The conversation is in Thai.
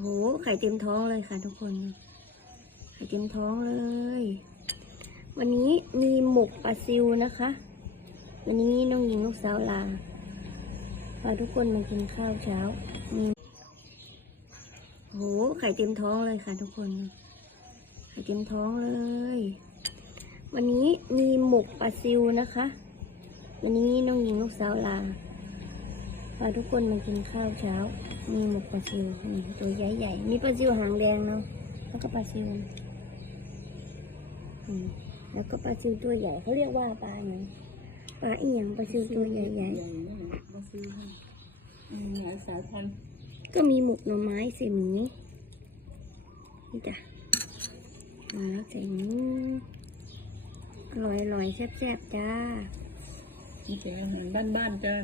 โหไข่เต็มท้องเลยค่ะทุกคน ไข่เต็มท้องเลย วันนี้มีหมกปลาซิวนะคะ วันนี้น้องหญิงลูกสาวลาพาทุกคนมากินข้าวเช้ามีโหไข่เต็มท้องเลยค่ะทุกคน ไข่เต็มท้องเลย วันนี้มีหมกปลาซิวนะคะ วันนี้น้องหญิงลูกสาวลา พาทุกคนมากินข้าวเช้า มีหมกปลาซิวนี่ตัวใหญ่ๆมีปลาซิวหางแดงเนาะแล้วก็ปลาซิวแล้วก็ปลาซิวตัวใหญ่เขาเรียกว่าปลาไงปลาอีหยังปลาซิวตัวใหญ่ใหญ่นั่นแหลาซื้อให้มีหลายสายพันธุ์ๆก็มีหมกหน่อไม้ใส่หมูนี่จ้ะหน่อไม้ใส่หมูอร่อยๆแซ่บๆจ้านี่เป็นอาหารบ้านๆจ้า